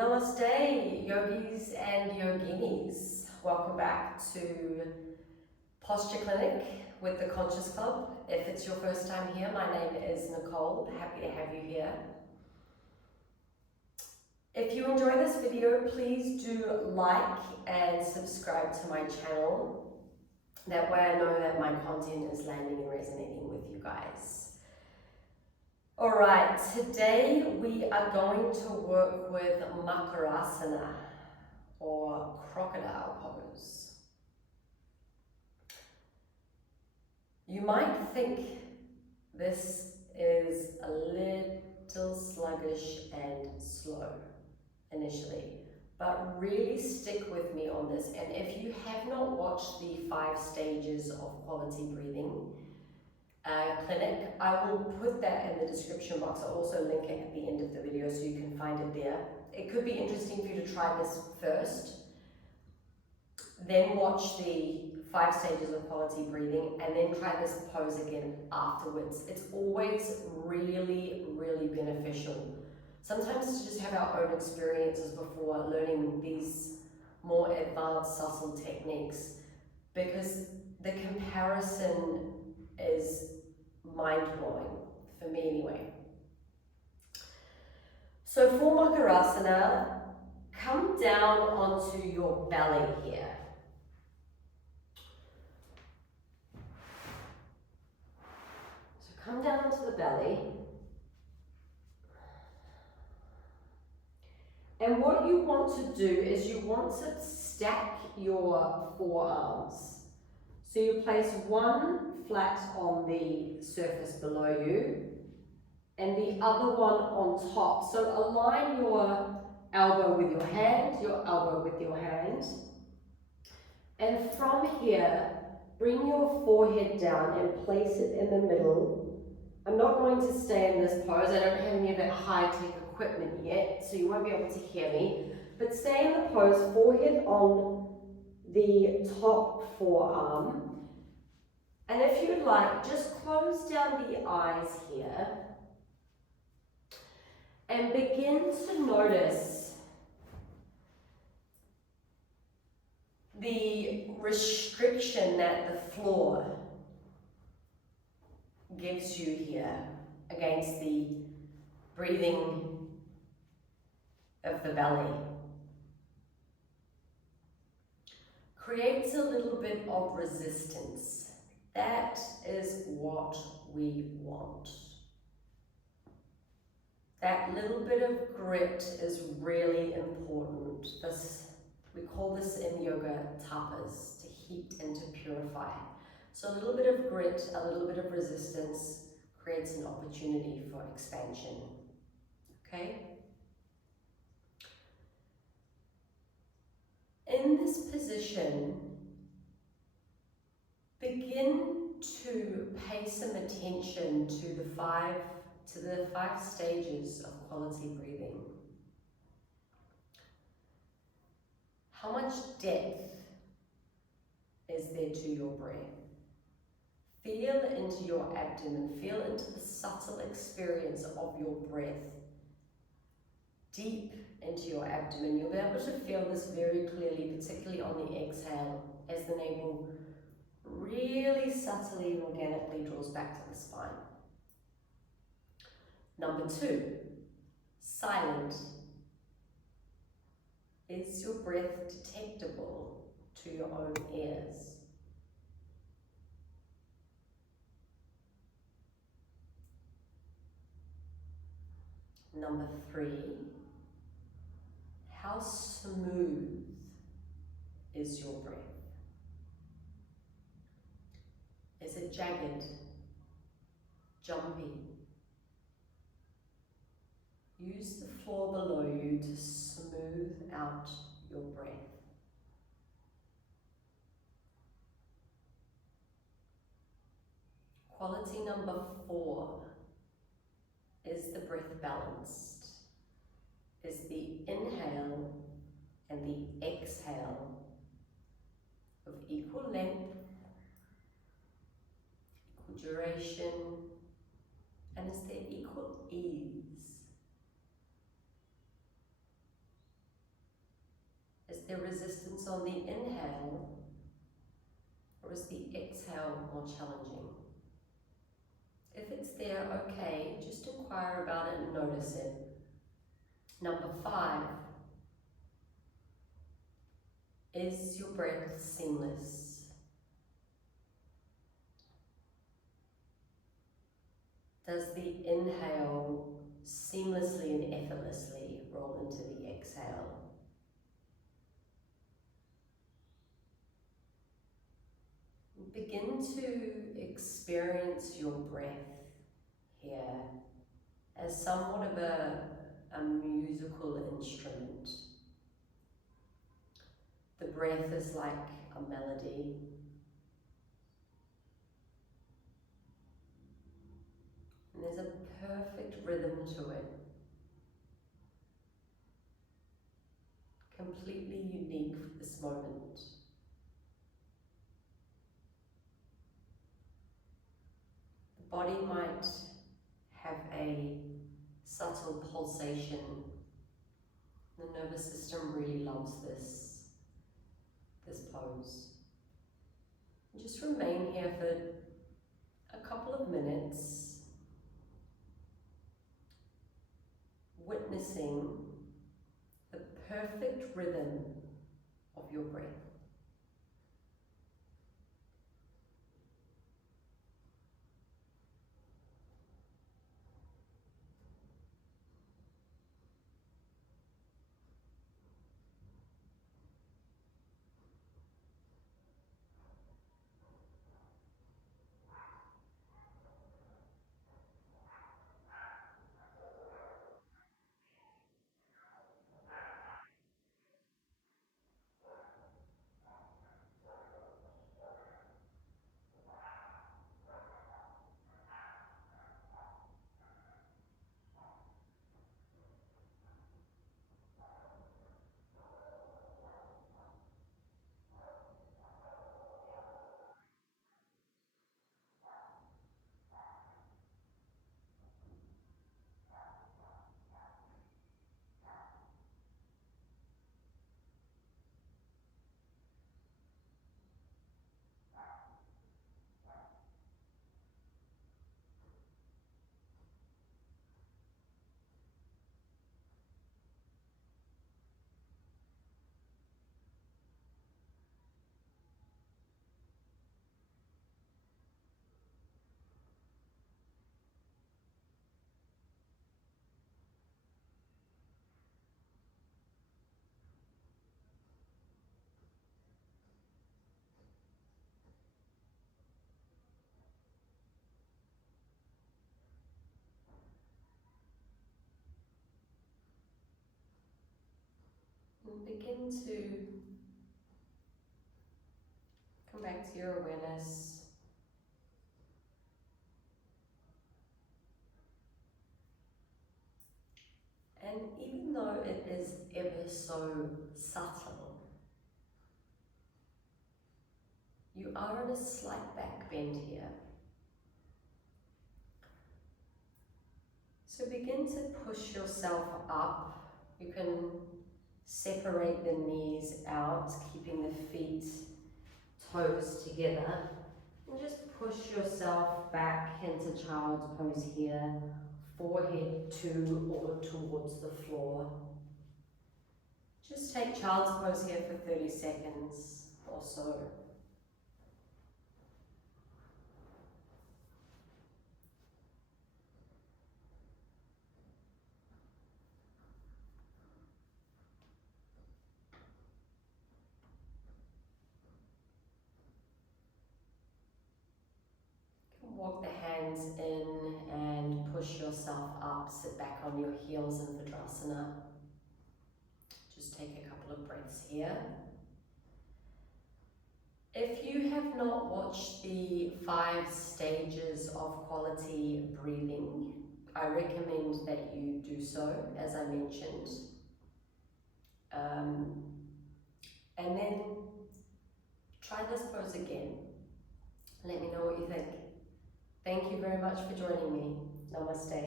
Namaste, yogis and yoginis. Welcome back to Posture Clinic with the Conscious Club. If it's your first time here, my name is Nicole. Happy to have you here. If you enjoy this video, please do like and subscribe to my channel. That way I know that my content is landing and resonating with you guys. Alright, today we are going to work with Makarasana or Crocodile pose. You might think this is a little sluggish and slow initially, but really stick with me on this. And if you have not watched the 5 stages of quality breathing clinic, I will put that in the description box. I'll also link it at the end of the video so you can find it there. It could be interesting for you to try this first, then watch the 5 stages of quality breathing, and then try this pose again afterwards. It's always really, really beneficial. Sometimes to just have our own experiences before learning these more advanced, subtle techniques, because the comparison is mind-blowing, for me anyway. So for Makarasana, come down onto your belly here. So come down onto the belly. And what you want to do is you want to stack your forearms. So you place one flat on the surface below you and the other one on top. So align your elbow with your hand, your elbow with your hand. And from here, bring your forehead down and place it in the middle. I'm not going to stay in this pose. I don't have any of that high-tech equipment yet, so you won't be able to hear me. But stay in the pose, forehead on the top forearm. And if you'd like, just close down the eyes here and begin to notice the restriction that the floor gives you here against the breathing of the belly. Creates a little bit of resistance. That is what we want. That little bit of grit is really important. We call this in yoga tapas, to heat and to purify. So a little bit of grit, a little bit of resistance creates an opportunity for expansion. Okay? In this position, begin to pay some attention to the five stages of quality breathing. How much depth is there to your breath? Feel into your abdomen, feel into the subtle experience of your breath. Deep into your abdomen. You'll be able to feel this very clearly, particularly on the exhale, as the navel really subtly and organically draws back to the spine. Number 2, silent. Is your breath detectable to your own ears? Number 3, how smooth is your breath? Is it jagged, jumpy? Use the floor below you to smooth out your breath. Quality number 4, is the breath balanced? Is the inhale and the exhale of equal length, equal duration, and is there equal ease? there resistance on the inhale, or is the exhale more challenging? If it's there, okay, just inquire about it and notice it. Number 5, is your breath seamless? Does the inhale seamlessly and effortlessly roll into the exhale? Begin to experience your breath here as somewhat of a musical instrument. The breath is like a melody. And there's a perfect rhythm to it. Completely unique for this moment. The body might have a subtle pulsation. The nervous system really loves this pose. And just remain here for a couple of minutes, witnessing the perfect rhythm of your breath. And begin to come back to your awareness. And even though it is ever so subtle, you are in a slight back bend here. So begin to push yourself up. You can separate the knees out, keeping the feet, toes together. And just push yourself back into child's pose here, forehead to or towards the floor. Just take child's pose here for 30 seconds or so. Walk the hands in and push yourself up. Sit back on your heels in Makarasana. Just take a couple of breaths here. If you have not watched the 5 stages of quality breathing, I recommend that you do so, as I mentioned. And then try this pose again. Let me know what you think. Thank you very much for joining me. Namaste.